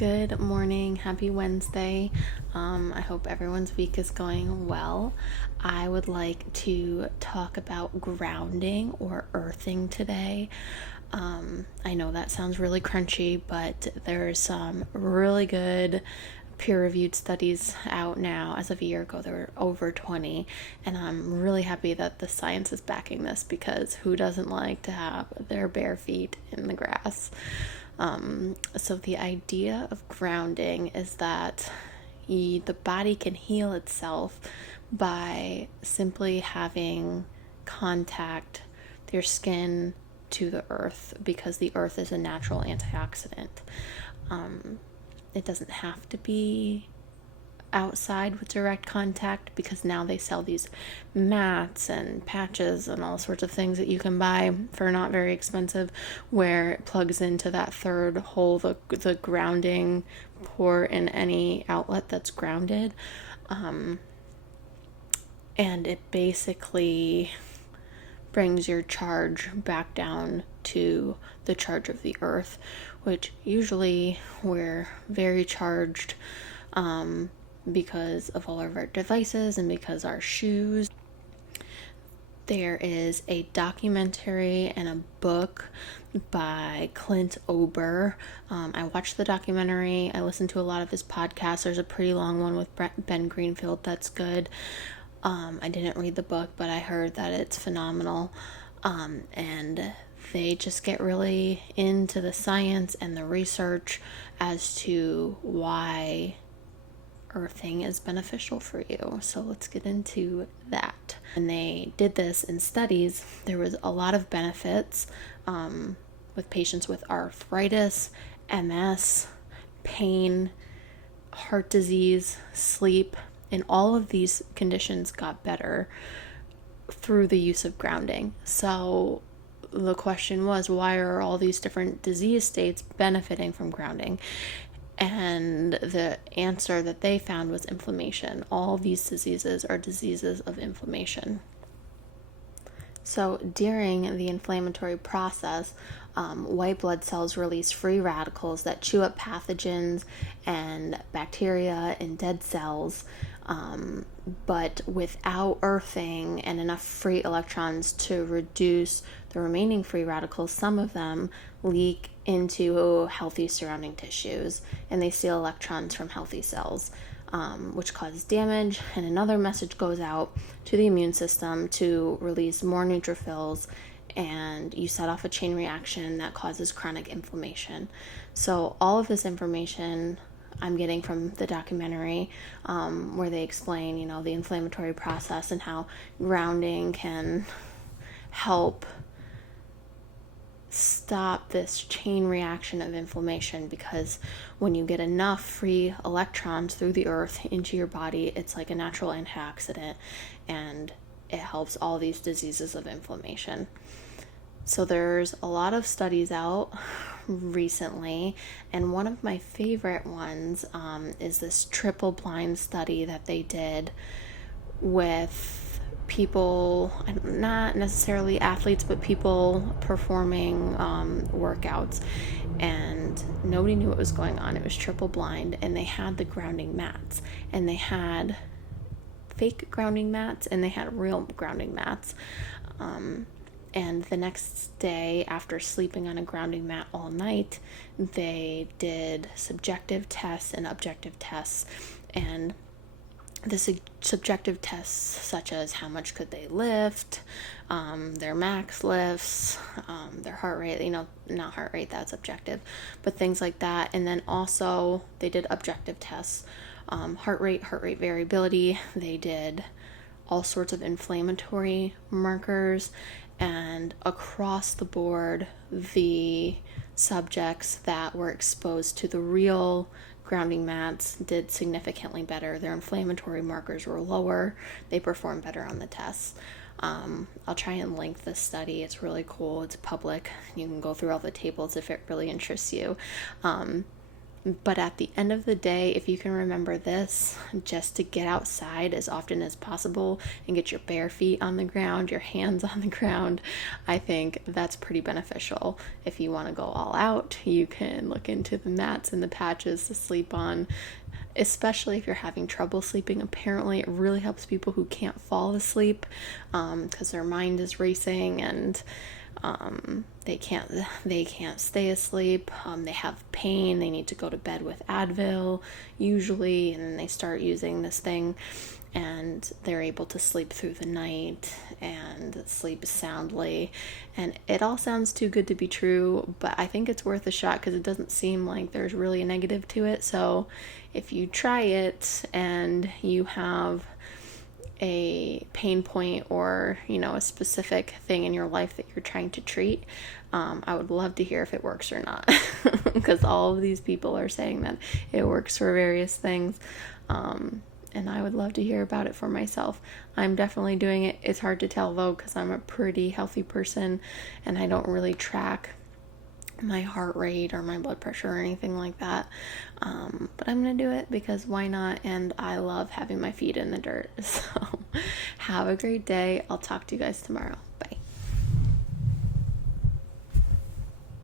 Good morning. Happy Wednesday. I hope everyone's week is going well. I would like to talk about grounding or earthing today. I know that sounds really crunchy, but there's some really good peer-reviewed studies out now. As of a year ago, there were over 20, and I'm really happy that the science is backing this because who doesn't like to have their bare feet in the grass? So the idea of grounding is that the body can heal itself by simply having contact with your skin to the earth, because the earth is a natural antioxidant. It doesn't have to be outside with direct contact, because now they sell these mats and patches and all sorts of things that you can buy for not very expensive, where it plugs into that third hole, the grounding port in any outlet that's grounded, and it basically brings your charge back down to the charge of the earth, which usually we're very charged because of all of our devices and because our shoes. There is a documentary and a book by Clint Ober. I watched the documentary. I listened to a lot of his podcasts. There's a pretty long one with Ben Greenfield that's good. I didn't read the book, but I heard that it's phenomenal. And they just get really into the science and the research as to why earthing is beneficial for you. So let's get into that. And they did this in studies. There was a lot of benefits with patients with arthritis, MS, pain, heart disease, sleep, and all of these conditions got better through the use of grounding. So the question was, why are all these different disease states benefiting from grounding? And the answer that they found was inflammation. All of these diseases are diseases of inflammation. So during the inflammatory process, white blood cells release free radicals that chew up pathogens and bacteria and dead cells. But without earthing and enough free electrons to reduce the remaining free radicals, some of them leak into healthy surrounding tissues, and they steal electrons from healthy cells, which causes damage. And another message goes out to the immune system to release more neutrophils, and you set off a chain reaction that causes chronic inflammation. So all of this information I'm getting from the documentary, where they explain, the inflammatory process and how grounding can help stop this chain reaction of inflammation, because when you get enough free electrons through the earth into your body, it's like a natural antioxidant, and it helps all these diseases of inflammation. So there's a lot of studies out recently, and one of my favorite ones is this triple blind study that they did with people, not necessarily athletes, but people performing workouts, and nobody knew what was going on. It was triple blind, and they had the grounding mats, and they had fake grounding mats, and they had real grounding mats. And the next day, after sleeping on a grounding mat all night, they did subjective tests and objective tests. And the subjective tests, such as how much could they lift, their max lifts, their heart rate, not heart rate, that's objective, but things like that. And then also they did objective tests, heart rate variability. They did all sorts of inflammatory markers, and across the board, the subjects that were exposed to the real grounding mats did significantly better. Their inflammatory markers were lower. They performed better on the tests. I'll try and link this study. It's really cool. It's public. You can go through all the tables if it really interests you. But at the end of the day, if you can remember this, just to get outside as often as possible and get your bare feet on the ground, your hands on the ground, I think that's pretty beneficial. If you want to go all out, you can look into the mats and the patches to sleep on, especially if you're having trouble sleeping. Apparently, it really helps people who can't fall asleep because their mind is racing and they can't stay asleep. They have pain. They need to go to bed with Advil usually, and then they start using this thing, and they're able to sleep through the night and sleep soundly. And it all sounds too good to be true, but I think it's worth a shot because it doesn't seem like there's really a negative to it. So if you try it and you have a pain point or a specific thing in your life that you're trying to treat, I would love to hear if it works or not, because all of these people are saying that it works for various things, and I would love to hear about it for myself. I'm definitely doing it. It's hard to tell though, because I'm a pretty healthy person and I don't really track my heart rate or my blood pressure or anything like that, but I'm gonna do it because why not? And I love having my feet in the dirt. So have a great day. I'll talk to you guys tomorrow. Bye.